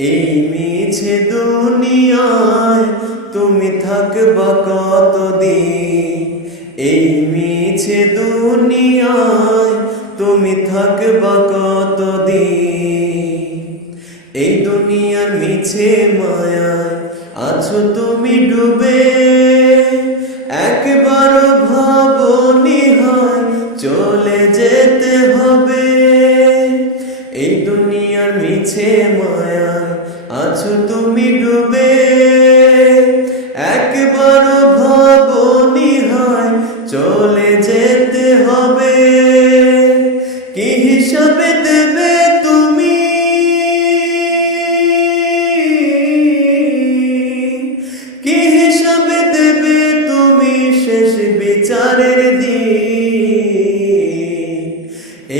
এই মিছে দুনিয়ায় তুমি থাকবা কতদিন? এই মিছে দুনিয়ায় তুমি থাকবা কতদিন? এই দুনিয়ার মিছে মায়ায় আছো তুমি ডুবে। একবার ভাবনি হয় চলে যেতে হবে। এই দুনিয়ার মিছে মায়ায় আছো তুমি ডুবে। একবার ভাবনি হয় চলে যেতে হবে। কি হিসাবে দেবে তুমি? কি হিসাবে দেবে তুমি শেষ বিচারের দিন?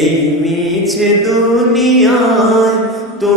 এই মিছে দুনিয়ায়